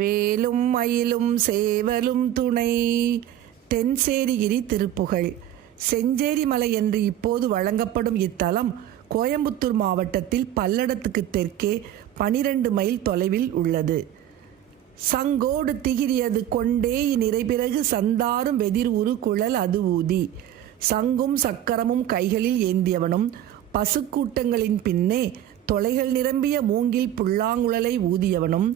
வேலும் மயிலும் சேவலும் துணை. தென்சேரிகிரி திருப்புகழ். செஞ்சேரி மலை என்று இப்போது வழங்கப்படும் இத்தலம் கோயம்புத்தூர் மாவட்டத்தில் பல்லடத்துக்கு தெற்கே பனிரெண்டு மைல் தொலைவில் உள்ளது. சங்கோடு திகிரியது கொண்டே நிறைபிறகு சந்தாரும் வெதிர் உரு குழல் அது ஊதி. சங்கும் சக்கரமும் கைகளில் ஏந்தியவனும் பசுக்கூட்டங்களின் பின்னே தொலைகள் நிரம்பிய மூங்கில் புல்லாங்குழலை ஊதியவனும்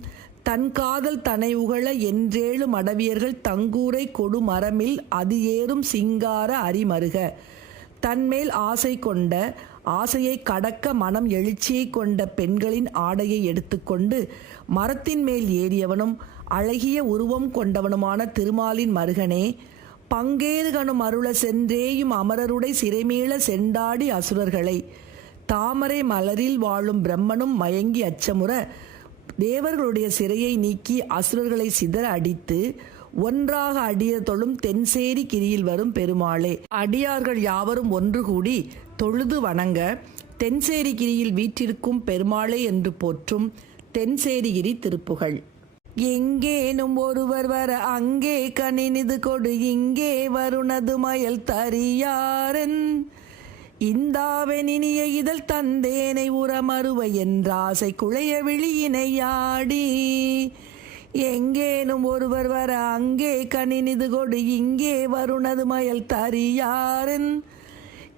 தன் காதல் தனை உகழ என்றேழு மடவியர்கள் தங்கூரை கொடு மரமில் அது ஏறும் சிங்கார அரிமருக. தன்மேல் ஆசை கொண்ட ஆசையை கடக்க மனம் எழுச்சியை கொண்ட பெண்களின் ஆடையை எடுத்துக்கொண்டு மரத்தின் மேல் ஏறியவனும் அழகிய உருவம் கொண்டவனுமான திருமாலின் மருகனே பங்கேறுகனும் அருள சென்றேயும் அமரருடை சிறைமீள செண்டாடி அசுரர்களை. தாமரை மலரில் வாழும் பிரம்மனும் மயங்கி அச்சமுற தேவர்களுடைய சிறையை நீக்கி அசுரர்களை சிதற அடித்து ஒன்றாக அடிய தொழும் தென்சேரி கிரியில் வரும் பெருமாளே. அடியார்கள் யாவரும் ஒன்று கூடி தொழுது வணங்க தென்சேரி கிரியில் வீற்றிருக்கும் பெருமாளே என்று போற்றும் தென்சேரிகிரி திருப்புகழ். எங்கேனும் ஒருவர் வர அங்கே கணினிது கொடு இங்கே வருணது மயல் தரியாரன். இந்தாவெனினிய இதழ் தந்தேனை உரமருவை என்றாசை குழைய விழியினையாடி எங்கேனும் ஒருவர் வர அங்கே கணினிது கொடு இங்கே வருணது மயல் தரியாரன்.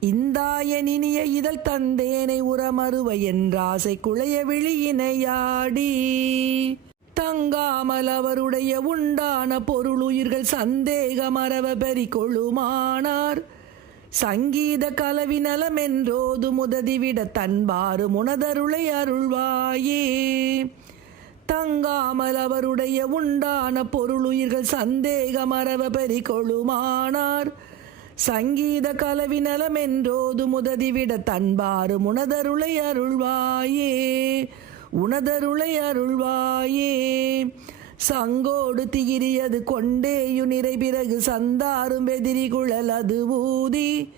இந்தாயனினிய இதழ் தந்தேனை உரமருவை என்றாசை குழைய விழியினையாடி தங்காமல் அவருடைய உண்டான பொருளுயிர்கள் சந்தேகமரவ பெரி கொழுமானார் சங்கீத கலவி நலமென்றோது முததிவிட தன்பாறு முனதருளை அருள்வாயே. தங்காமல் அவருடைய உண்டான பொருளுயிர்கள் சந்தேகம் அறவ கொழுமானார் சங்கீத கலவி நலமென்றோது முததிவிட தன்பாறு முனதருளை அருள்வாயே. உனதருளை அருள்வாயே. சங்கோடு திகிரியது கொண்டேயு நிறை பிறகு சந்தாரும் வெதிரி குழல் அது ஊதி.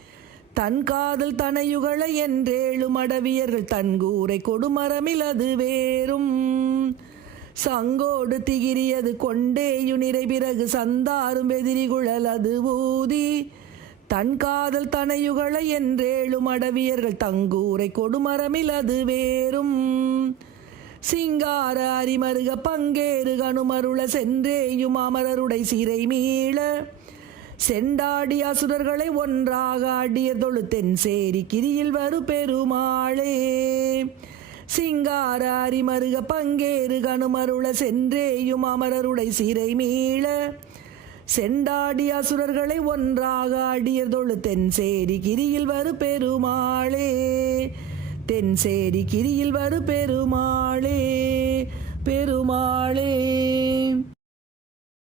தன் காதல் தனையுகள என்றேழு மடவியர்கள் தன்கூரை கொடுமரமில் அது வேறும். சங்கோடு திகிரியது கொண்டேயு நிறை பிறகு சந்தாரும் வெதிரி குழல் அது ஊதி. தன் காதல் தனையுகள என்றேழு மடவியர்கள் தங்கூரை கொடுமரமில் அது வேறும். சிங்கார அரிமருக பங்கேறு கணுமருள சென்றேயும் அமரருடை சிறை மீள. செண்டாடி அசுரர்களை ஒன்றாக ஆடிய தொழு தென்சேரி கிரியில் வரு பெருமாளே. சிங்கார அரிமருக பங்கேறு கணுமருள சென்றேயும் அமரருடை சிறை மீள. செண்டாடி அசுரர்களை ஒன்றாக ஆடிய தொழு தென்சேரி கிரியில் வரு பெருமாளே. தென்சேரி கிரியில் வரு பெருமாளே பெருமாளே.